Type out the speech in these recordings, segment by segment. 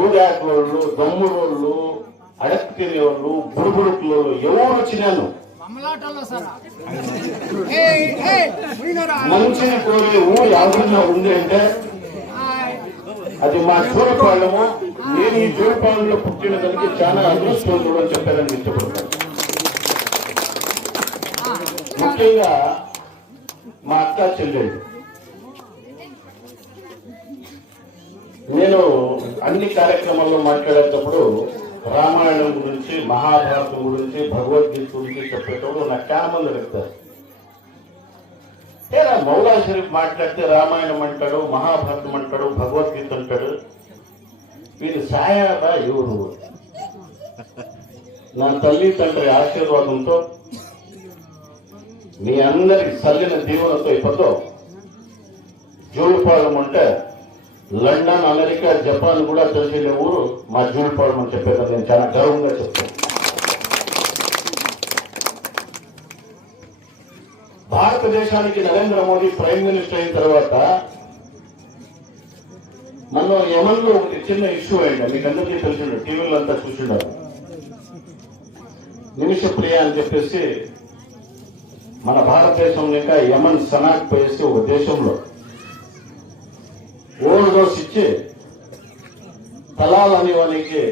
దూడాకోళ్ళు, దమ్మురోళ్ళు, అడక్కు తినేవాళ్ళు, బుడుబుడుకులు ఎవరు వచ్చినాను మంచిని కోరే ఊరు ఎవరన్నా ఉంది అంటే అది మా జూలపాలెము. నేను ఈ జూలపాలెంలో పుట్టిన దానికి చాలా అదృష్టవంతుడు అని చెప్పాలని ఇష్టపడతాను. ముఖ్యంగా మా అక్క చెల్లెళ్ళు. నేను అన్ని కార్యక్రమాల్లో మాట్లాడేటప్పుడు రామాయణం గురించి, మహాభారతం గురించి, భగవద్గీత గురించి చెప్పేటప్పుడు నాకు చాలా మంది చెప్తారు. మౌలా షరీఫ్ మాట్లాడితే రామాయణం అంటాడు, మహాభారతం అంటాడు, భగవద్గీత అంటాడు. వీరు సాయాగా ఎవరు? నా తల్లి తండ్రి ఆశీర్వాదంతో మీ అందరికి చల్లిన దీవెనతో ఇప్పతో జూలపాలెం అంటే లండన్, అమెరికా, జపాన్ కూడా తెలిసిన ఊరు మా జూలపాలెం అని చెప్పేది నేను చాలా గర్వంగా చెప్తాను. భారతదేశానికి నరేంద్ర మోదీ ప్రైమ్ మినిస్టర్ అయిన తర్వాత మన యమన్ లో ఒకటి చిన్న ఇష్యూ అయింది. మీకు అందరికీ తెలిసిండు, టీవీలో అంతా చూసిండారు. నిమిష ప్రియ అని చెప్పేసి మన భారతదేశంలో ఇంకా యమన్ సనాక్ పోయేసి ఒక దేశంలో ఓల్డ్ డోస్ ఇచ్చి తలాల్ అనేవానికి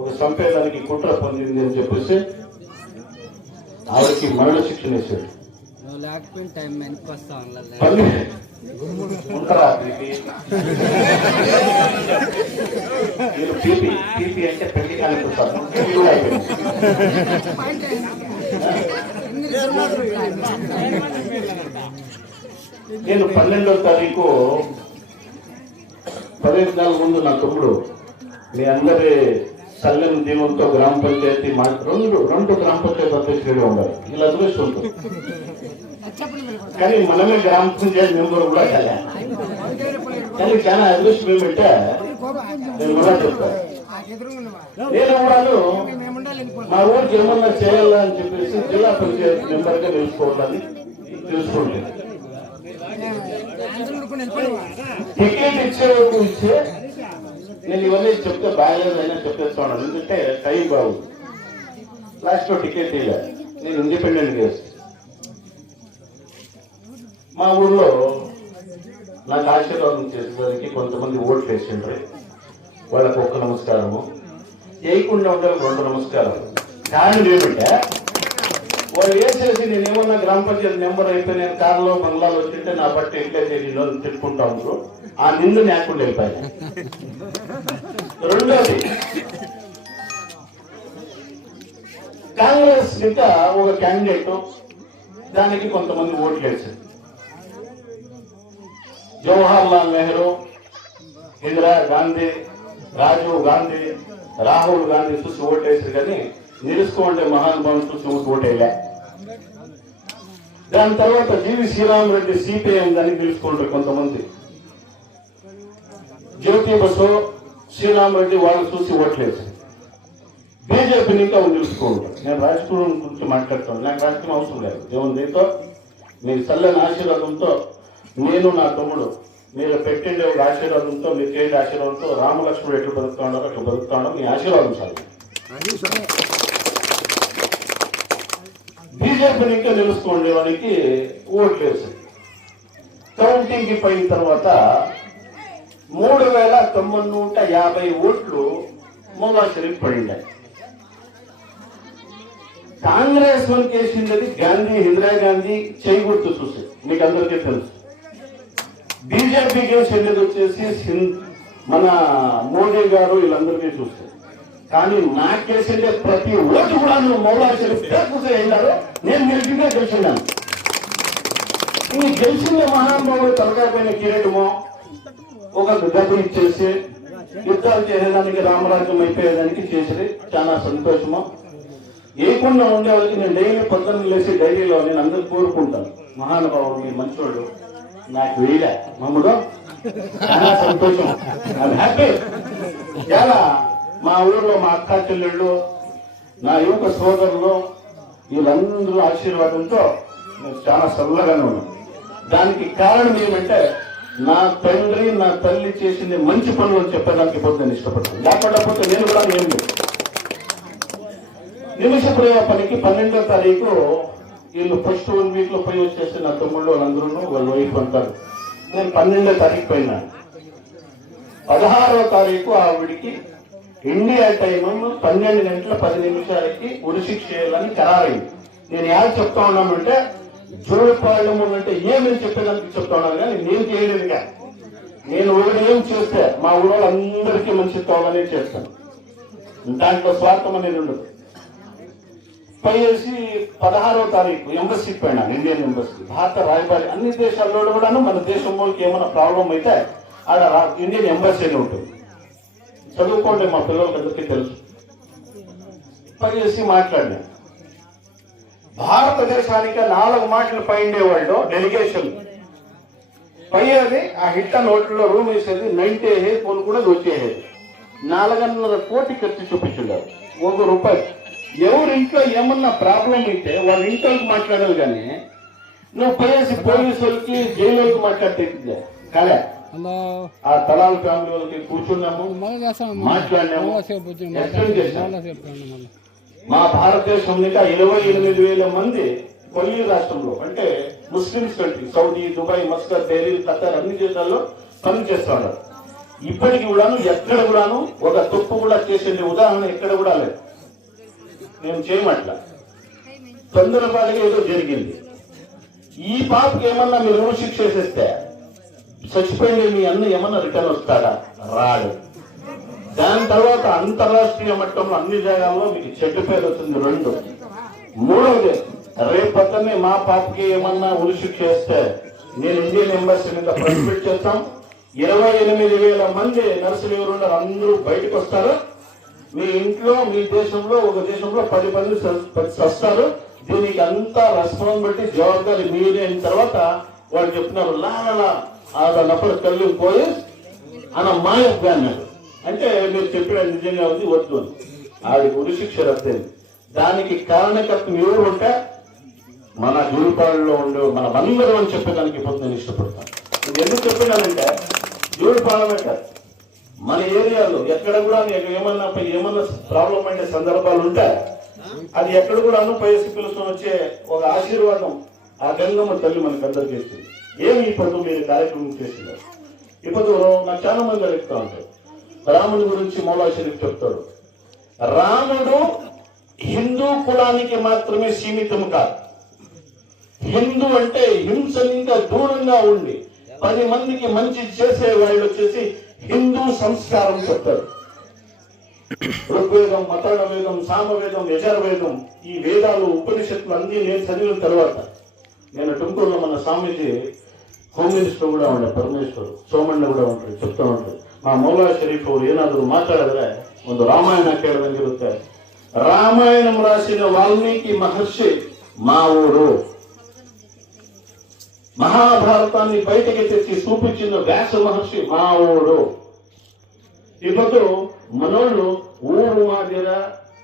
ఒక సంపేదానికి కుట్ర పొందింది అని చెప్పేసి ఆవిడకి మరణ శిక్షణ వేశాడు. ఉంటారా పీపీ అంటే పెళ్లి కానీ నేను 12వ తారీఖు 10 నెలల ముందు నా తమ్ముడు మీ అందరి చల్లని దీవంతో గ్రామ పంచాయతీ రెండు గ్రామ పంచాయతీ అధ్యక్షులుగా ఉండాలి. ఇలా అదృష్టం ఉంటుంది. కానీ మనమే గ్రామ పంచాయతీ మెంబర్ కూడా కదా. కానీ చాలా అదృష్టం ఏమంటే నేను కూడా చెప్తాను. నేను కూడా మా ఊరికి ఏమన్నా చేయాలా అని చెప్పేసి జిల్లా పంచాయతీ మెంబర్ గా తెలుసుకోవాలని తెలుసుకుంటాను. టికెట్ ఇచ్చేవరకు ఇచ్చే నేను ఇవన్నీ చెప్తే బాగాలేదైనా చెప్పేస్తున్నాను. ఎందుకంటే టైం బాగుంది. లాస్ట్ లో టికెట్ ఇవ్వాలి. నేను ఇండిపెండెంట్ చేస్తాను. మా ఊళ్ళో నాకు ఆశీర్వాదం చేసేసరికి కొంతమంది ఓట్లు వేసిండ్రు. వాళ్ళకు ఒక్క నమస్కారము, వేయకుండా ఉండే 2 నమస్కారాలు. కారణం ఏమంటే వాళ్ళు వేసేసి నేనేమన్నా గ్రామ పంచాయతీ మెంబర్ అయిపోయి నేను కారులో బంగ్లాలో వచ్చింటే నా బట్టి ఎట్లా చేయలో తిట్టుకుంటా ఉంటారు. ఆ నిందు లేకుండా వెళ్ళిపోయా. రెండోది, కాంగ్రెస్ ఇంకా ఒక క్యాండిడేట్ దానికి కొంతమంది ఓట్లు వేశారు. జవహర్ లాల్ నెహ్రూ, ఇందిరా గాంధీ, రాజీవ్ గాంధీ, రాహుల్ గాంధీ చూసి ఓటేసారు. కానీ నిలుసుకోండే మహానుభావులు చూసి ఓటేయలే. దాని తర్వాత జీవి శ్రీరామరెడ్డి సిపిఐఎం దానికి నిలుచుకుంటారు కొంతమంది. జ్యోతి బసు, శ్రీరామరెడ్డి వాళ్ళు చూసి ఓట్లేదు. బీజేపీని ఇంకా నిలుచుకుంటారు. నేను రాజకీయం గురించి మాట్లాడుతాను. నాకు రాజకీయం అవసరం లేదు. దేవుని దీంతో మీ చల్లని ఆశీర్వాదంతో నేను నా తమ్ముడు మీరు పెట్టిండే ఒక ఆశీర్వాదంతో మీరు చేసే ఆశీర్వాదంతో రామలక్ష్మణుడు ఎట్లు బతుకుతా ఉన్నారో అట్లా బతుకుతా ఉన్నాం. మీ ఆశీర్వాదం చాలు. బీజేపీని ఇంకా నిలుచుకోండి వానికి ఓట్లు వేసారు. కౌంటింగ్కి పోయిన తర్వాత 3,950 ఓట్లు మౌలా షరీఫ్ పడిండాయి. కాంగ్రెస్ వాళ్ళకి వేసిండేది గాంధీ, ఇందిరాగాంధీ చేయి గుర్తు చూసి మీకు అందరికీ తెలుసు. బీజేపీకి వేసిండేది వచ్చేసి మన మోడీ గారు వీళ్ళందరికీ చూస్తారు. కానీ నాకేసిండే ప్రతి ఓటు కూడా నువ్వు మౌలా షరీఫ్ అయినారు. నేను గెలిచిందే గెలిచిన్నాను. ఈ గెలిచిందే మహానుభావుడు తలకాయపైన కిరీటమో ఒక డబ్బు ఇచ్చేసి యుద్ధాలు చేసేదానికి, రామరాజ్యం అయిపోయేదానికి చేసేది చాలా సంతోషము. ఏకుండా ఉండే వాళ్ళకి నేను డైలీ 11 లేసి డైరీలో నేను అందరూ కోరుకుంటాను. మహానుభావుడు మీ మంచోడు నాకు వేయలే మమ్ముడు, చాలా సంతోషం, అది హ్యాపీ. చాలా మా ఊళ్ళో మా అక్క చెల్లెళ్ళు, నా యువక సోదరులు వీళ్ళందరూ ఆశీర్వాదంతో నేను చాలా చల్లగానే ఉన్నాను. దానికి కారణం ఏమంటే నా తండ్రి నా తల్లి చేసింది మంచి పనులు అని చెప్పడానికి పోతే నేను ఇష్టపడతాను. లేకపోతే నేను కూడా ఏం లేదు. నిమిషప్రియ పనికి 12వ తారీఖు వీళ్ళు ఫస్ట్ 1 వీక్ లో పోయి వచ్చేసి నా తమ్ముళ్ళు వాళ్ళందరూ వాళ్ళ వైఫ్ అంటారు. నేను 12వ తారీఖు పోయినా. 16వ తారీఖు ఆవిడికి ఇండియా టైం 12 గంటల 10 నిమిషాలకి ఉరిశిక్ష చేయాలని ఖరారైంది. నేను ఎలా చెప్తా ఉన్నానంటే జోడుపాలెం అంటే ఏమని చెప్పేదానికి చెప్తా ఉన్నాను, కానీ నేను చేయలేదుగా. నేను ఒకటి ఏం చేస్తే మా ఊళ్ళో అందరికీ మంచి కావాలనే చేస్తాను. దాంట్లో స్వార్థం అనేది ఉండదు. పోయేసి 16వ తారీఖు ఎంబసీకి పోయినా, ఇండియన్ ఎంబసీ, భారత రాయబారి. అన్ని దేశాల్లో కూడాను మన దేశంలోకి ఏమైనా ప్రాబ్లం అయితే ఆడ ఇండియన్ ఎంబసీ అని ఉంటుంది. చదువుకోండి, మా పిల్లలకి అందరికీ తెలుసు. పోయేసి మాట్లాడినా. భారతదేశానికి 4 మాటలు పైండేవాళ్ళు డెలిగేషన్ పోయేది. ఆ హిట్ట నోట్లో రూమ్ వేసేది, 90 అయ్యేది, ఫోన్ కూడా వచ్చేది. 4.5 కోటి ఖర్చు చూపించున్నారు. ₹1. ఎవరి ఇంట్లో ఏమన్నా ప్రాబ్లం అయితే వాళ్ళ ఇంట్లోకి మాట్లాడాలి, కానీ నువ్వు పోయేసి పోలీసులకి జైలుకి మాట్లాడితే కలే. ఆ తలాల ఫ్యామిలీ వాళ్ళకి కూర్చున్నాము, మాట్లాడినాము, ఎక్స్ప్లెయిన్ చేశాము. మా భారతదేశం ఇంకా 28,000 మంది కొల్లి రాష్ట్రంలో, అంటే Muslims country, Saudi, Dubai, Muscat, Delhi, Qatar అన్ని దేశాల్లో పనిచేస్తా ఉన్నారు. ఇప్పటికి కూడాను ఎక్కడ కూడాను ఒక తప్పు కూడా చేసే ఉదాహరణ ఎక్కడ కూడా లేదు. నేను చేయమట్లా, తొందరపాటుగా ఏదో జరిగింది. ఈ పాపకి ఏమన్నా మీరు శిక్ష చేసేస్తే చచ్చిపోయింది మీ అన్న ఏమన్నా రిటర్న్ వస్తాడా? రాడు. దాని తర్వాత అంతర్రాష్ట్రీయ మట్టంలో అన్ని జాగాల్లో మీకు చెడ్డ పేరు వస్తుంది. 2. 3వది, రేపొద్దున్నే మా పాపకి ఏమన్నా ఉరిశిక్ష చేస్తే నేను ఇండియన్ ఎంబసీ మీద ప్రెస్ చేస్తాం. 28,000 మంది నర్సులు ఎవరున్నారు అందరూ బయటకు వస్తారు. మీ ఇంట్లో, మీ దేశంలో, ఒక దేశంలో 10 మంది వస్తారు. దీనికి అంతా రెస్పాన్సిబిలిటీ, జవాబారి మీరే. అయిన తర్వాత వాళ్ళు చెప్తున్నారు లాలా నప్పుడు కళ్ళు పోయి అన్న మాయగా అన్నాడు. అంటే మీరు చెప్పిన నిజంగా ఉంది, వద్దు అని. ఆవిడకి ఉరిశిక్ష రద్దయింది. దానికి కారణకర్త ఎవరు ఉంటే మన జూడిపాలలో ఉండే మన అందరం అని చెప్పేదానికి ఇప్పుడు నేను ఇష్టపడతాను. ఇది ఎందుకు చెప్పినానంటే జూడిపాలమే కాదు, మన ఏరియాలో ఎక్కడ కూడా ఏమన్నా ప్రాబ్లం అనే సందర్భాలు ఉంటే అది ఎక్కడ కూడా పైసి పిలుచుకొని వచ్చే ఒక ఆశీర్వాదం ఆ గంగమ్మ తల్లి మనకు అందరికీ ఇస్తుంది. ఏమి ఇప్పుడు మీరు కార్యక్రమం చేసినారు? ఇప్పుడు నాకు చాలా మంది అడుగుతూ ఉంటారు, రాముడి గురించి మౌలా షరీఫ్ చెప్తాడు. రాముడు హిందూ కులానికి మాత్రమే సీమితం కాదు. హిందూ అంటే హింసనింకా దూరంగా ఉండి 10 మందికి మంచి చేసే వాళ్ళు వచ్చేసి హిందూ సంస్కారం చెప్తారు. ఋగ్వేదం, అథర్వ వేదం, సామవేదం, యజుర్వేదం, ఈ వేదాలు, ఉపనిషత్తులు అన్ని నేను చదివిన తర్వాత, నేను టుమ్కూరులో మన స్వామీజీ హోమ్ మినిస్టర్ కూడా ఉండే, పరమేశ్వర్ సోమಣ್ಣ ಕೂಡ ఉంటాడు, చెప్తా ఉంటాడు. మా ಮೌಲಾ ಶರೀಫ್ ಅವರು ಏನಾದರೂ ಮಾತಾಡಿದ್ರೆ ಒಂದು ರಾಮಾಯಣ ಕೇಳದಂಗಿರುತ್ತೆ. ರಾಮಾಯಣಂ ರಾసిన వాల్మీకి మహర్షి మా ఊరు, మహాభారతాన్ని బయటకి తెచ్చి చూపించిన వ్యాస మహర్షి మా ఊరు. ఇప్పుడు మనోళ్ళు ఊరు మాదిర,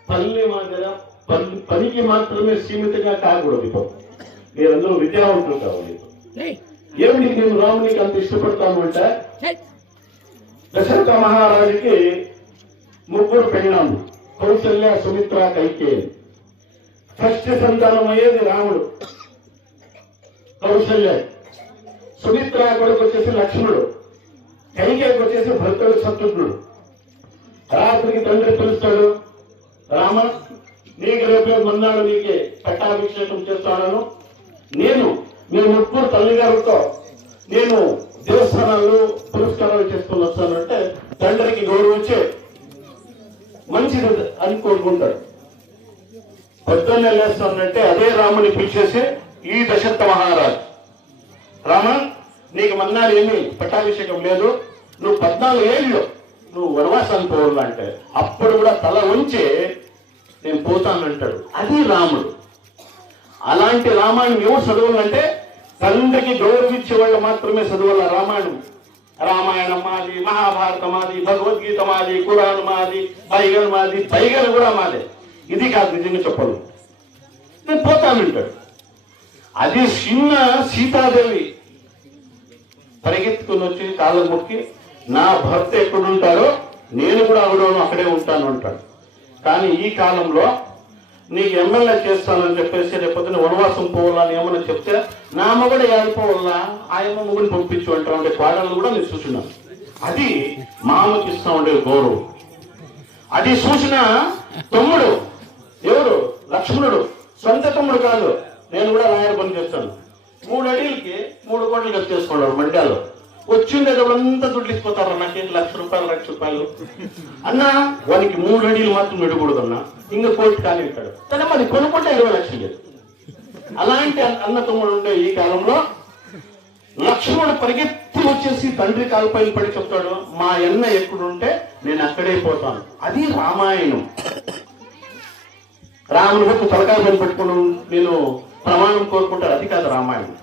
పల్లి మాదిర, పనికి మాత్రమే సీమితంగా కాకూడదు. ఇప్పుడు మీరందరూ విద్యావంతులు కావాలి. ఏమిటి నేను రామునికి అంత ఇష్టపడతాను అంటే, దశరథ మహారాజుకి 3 పెళ్ళాము, కౌసల్య, సుమిత్ర, కైకేయి. ఫస్ట్ సంతానం అయ్యేది రాముడు, కౌసల్య. సుమిత్ర కొడుకు వచ్చేసి లక్ష్మణుడు, కైకేయికి వచ్చేసి భరతుడు, శత్రుఘ్నుడు. రాత్రికి తండ్రి పిలుస్తాడు, రామ నీకు రేపు మన్నాడు నీకే పట్టాభిషేకం చేస్తాను. నేను మీ 3 తల్లిగారితో నేను దేవస్థానాలు పురస్కారాలు చేసుకుని వస్తానంటే తండ్రికి గౌరవించే మంచిది అని కోరుకుంటాడు. పొద్దున్నే లేస్తానంటే అదే రాముని పిలిచేసి, ఈ దశరథ మహారాజు, రామ నీకు మన్నాడు ఏమి పట్టాభిషేకం లేదు, నువ్వు 14 ఏళ్ళు నువ్వు వనవాసానికి పోవాలంటే అప్పుడు కూడా తల ఉంచి నేను పోతానంటాడు. అది రాముడు. అలాంటి రామాయణం ఎవరు చదవాలంటే తండ్రికి గౌరవించే వాళ్ళు మాత్రమే చదవాల రామాయణం. రామాయణం మాది, మహాభారతం మాది, భగవద్గీత మాది, ఖురాన్ మాది, బైబిల్ కూడా మాదే. ఇది కాదు నిజంగా చెప్పాలి, నేను పోతానంటాడు. అది చిన్న సీతాదేవి పరిగెత్తుకుని వచ్చి కాళ్ళ మొక్కి నా భర్త ఎక్కడుంటారో నేను కూడా అక్కడే ఉంటాను అంటాడు. కానీ ఈ కాలంలో నీకు ఎమ్మెల్యే చేస్తానని చెప్పేసి రేపొద్దున వనవాసం పోవాలని ఏమన్నా చెప్తే నా మొగుడు ఏడిపోవాలా ఆయమ్మ మొగుడిని పంపించు అంటా ఉండే కోడళ్ళు కూడా నేను చూస్తున్నాను. అది మామకి ఇస్తా ఉండే గౌరవం. అది చూసిన తమ్ముడు ఎవరు లక్ష్మణుడు, సొంత తమ్ముడు కాదు, నేను కూడా లాయర్ పని చేస్తాను. 3 అడుగులకి 3 కోట్లు ఖర్చు చేసుకున్నాడు మండ్యాలో. వచ్చిండేటప్పుడంతా దుడ్లు ఇచ్చిపోతారు. నాకేం ₹1,00,000 అన్నా వానికి 3 అడుగులు మాత్రం పెడకూడదు అన్నా, ఇంకా కోర్టు కానీ ఉంటాడు. కానీ మరి కొనుక్కుంటే 20 లక్షలు. అలాంటి అన్న తమ్ముడు ఉండే ఈ కాలంలో లక్ష్మణుడు పరిగెత్తి వచ్చేసి తండ్రి కాలుపైన పడి చెప్తాడు, మా అన్న ఎక్కడుంటే నేను అక్కడే పోతాను. అది రామాయణం. రాముని వచ్చి తలకాయ పని పెట్టుకుని నేను ప్రమాణం కోరుకుంటారు, అది కాదు రామాయణం.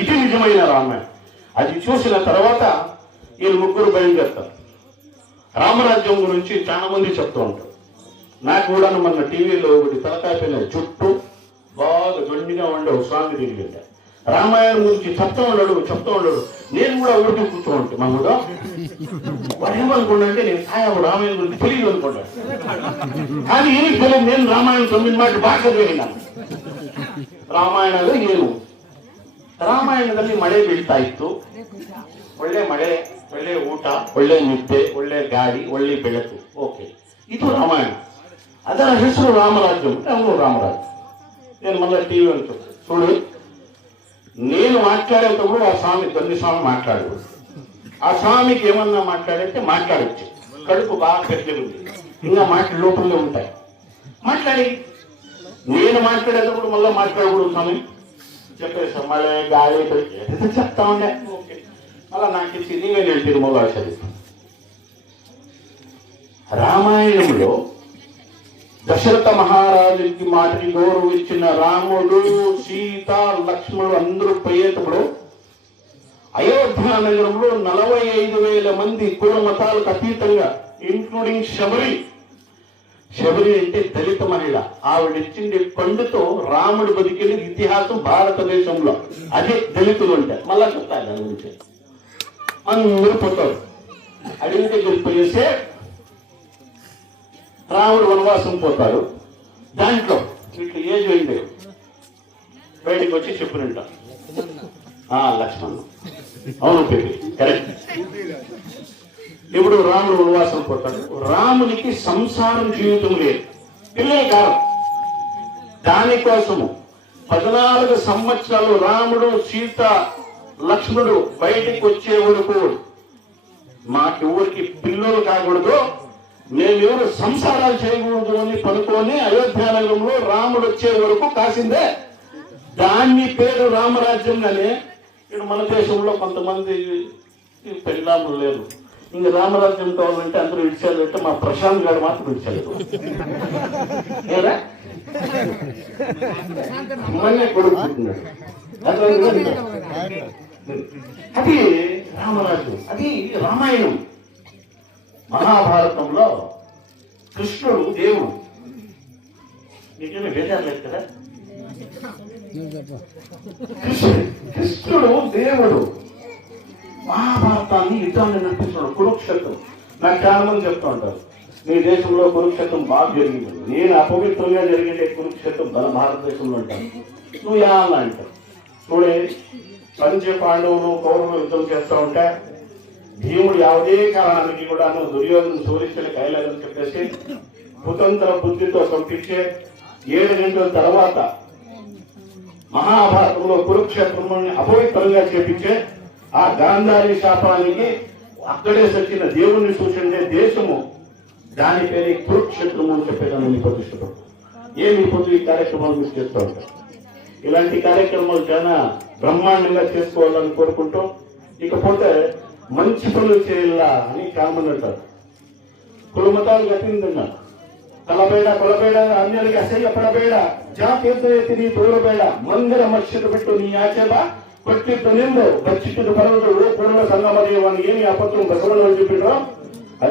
ఇది నిజమైన రామాయణం. అది చూసిన తర్వాత వీళ్ళు ముగ్గురు బయలుదేరుతారు. రామరాజ్యం గురించి చాలా మంది చెప్తూ ఉంటారు. నాకు కూడా మొన్న టీవీలో ఒకటి తలకాయ పైన చుట్టూ బాగా గండిగా ఉండే ఒక స్వామి తిరిగింది. రామాయణం గురించి చెప్తూ ఉన్నాడు. నేను కూడా ఊరికి కూర్చో ఉంటే మా కూడా వాడు ఏమనుకున్నాడంటే నేను సాయాబు రామాయణం గురించి తెలియదు అనుకుంటాడు. కానీ ఈయనకి తెలియదు, నేను రామాయణం 9 మాటలు బాగా చదివినాను. ರಾಮಾಯಣದ ಏನು ರಾಮಾಯಣದಲ್ಲಿ ಮಳೆ ಬೀಳ್ತಾ ಇತ್ತು, ಒಳ್ಳೆ ಮಳೆ, ಒಳ್ಳೆ ಊಟ, ಒಳ್ಳೆ ನಿದ್ದೆ, ಒಳ್ಳೆ ಗಾಳಿ, ಒಳ್ಳೆ ಬೆಳಕು. ಓಕೆ, ಇದು ರಾಮಾಯಣ. ಅದರ ಹೆಸರು ರಾಮರಾಜ್యం. ಅವನು రామరాజ్యం. నేను మళ్ళీ టీవీ అని చూడు, నేను మాట్లాడేటప్పుడు ఆ స్వామి దొన్ని స్వామి మాట్లాడు. ఆ స్వామికి ఏమన్నా మాట్లాడితే మాట్లాడచ్చు, కడుపు బాగా పెద్దగా ఉంది, ఇంకా మాటలు లోపలే ఉంటాయి. మాట్లాడి నేను మాట్లాడేటప్పుడు మళ్ళీ మాట్లాడకూడదు స్వామి చెప్పేసి మళ్ళీ గాలి ఏదైతే చెప్తా ఉండే. ఓకే, మళ్ళీ నాకు ఇచ్చి నీవే నేను తిరుమల ఆచరిస్తాను. రామాయణంలో దశరథ మహారాజుకి మాటకి గౌరవం ఇచ్చిన రాముడు, సీత, లక్ష్మణుడు అందరూ పోయేటప్పుడు అయోధ్య నగరంలో 45,000 మంది కుల మతాలకు అతీతంగా, ఇంక్లూడింగ్ శబరి అంటే దళిత మహిళ, ఆవిడిచ్చింది పండుతో రాముడు బతికిన ఇతిహాసం భారతదేశంలో. అదే దళితులు అంటే. మళ్ళా చెప్తాను దాని గురించి. అందరూ పోతారు. అడవి దగ్గరికి పోయేసే రాముడు వనవాసం పోతాడు. దాంట్లో ఇట్లా ఏజ్ అయింది బయటకు వచ్చి చెప్పినట్ట లక్ష్మణ్ అవును పెళ్ళి కరెక్ట్. ఇప్పుడు రాముడు వనవాసం పోతాడు. రామునికి సంసారం జీవితం లేదు, పిల్లలు కాదు. దానికోసము 14 సంవత్సరాలు రాముడు, సీత, లక్ష్మణుడు బయటికి వచ్చే వరకు మాకు ఎవరికి పిల్లలు కాకూడదు, మేము ఎవరు సంసారాలు చేయకూడదు అని పనుకొని అయోధ్య నగరంలో రాముడు వచ్చే వరకు కాసిందే. దాన్ని పేరు రామరాజ్యం. కానీ ఇక్కడ మన దేశంలో కొంతమంది పెళ్ళాములు లేదు. ఇంకా రామరాజ్యం కావాలంటే అందరూ విడిచారు అంటే మా ప్రశాంత్ గారు మాత్రం విడిచారు. ఏరా కొడుకుంటున్నాడు. అది రామరాజ్యం, అది రామాయణం. మహాభారతంలో కృష్ణుడు దేవుడు. నీకేమీ వేదాలు లేదు కదా. కృష్ణుడు దేవుడు. మహాభారతాన్ని యుద్ధాన్ని నడిపిస్తున్నాడు. కురుక్షేత్రం. నాకు చాలా మంది చెప్తూ ఉంటారు, మీ దేశంలో కురుక్షేత్రం బాగా జరిగింది. నేను అపవిత్రంగా జరిగే కురుక్షేత్రం మన భారతదేశంలో ఉంటాను. నువ్వు ఎలా అంటావు? చూడే, పంచ పాండవులు కౌరవులు యుద్ధం చేస్తూ ఉంటే భీముడు యావదే కారణానికి కూడా దుర్యోధను సోలించలే కైలాలని చెప్పేసి కుతంత్ర బుద్ధితో పంపించే 7 గంటల తర్వాత మహాభారతంలో కురుక్షేత్రాన్ని అపవిత్రంగా చేపించే ఆ గాంధారి శాపానికి అక్కడే సచ్చిన దేవుణ్ణి సూచించే దేశము, దాని పేరే కురుక్షేత్రము అని చెప్పేదాన్ని ప్రతిష్టపడు. ఏమి పొద్దు ఈ కార్యక్రమాలు మీరు చేస్తూ ఉంటారు. ఇలాంటి కార్యక్రమాలు చాలా బ్రహ్మాండంగా చేసుకోవాలని కోరుకుంటూ, ఇకపోతే మంచి పనులు చేయాలా అని కామన్ అంటారు. కులమతాలు గతిందన్నారు. కొలబేడ అన్యులకి అసహ్యపడబేడ, జాతీయ ఎత్తి నీ తోడబేడ, మందిర మక్షత పెట్టు నీ ఆచేబ కొట్టిట్టు నిందు బచ్చిట్టు పర్వతుడు పూర్ణ సంగమదేవాన్ని ఏమి అపత్రం బసవని చెప్పిడో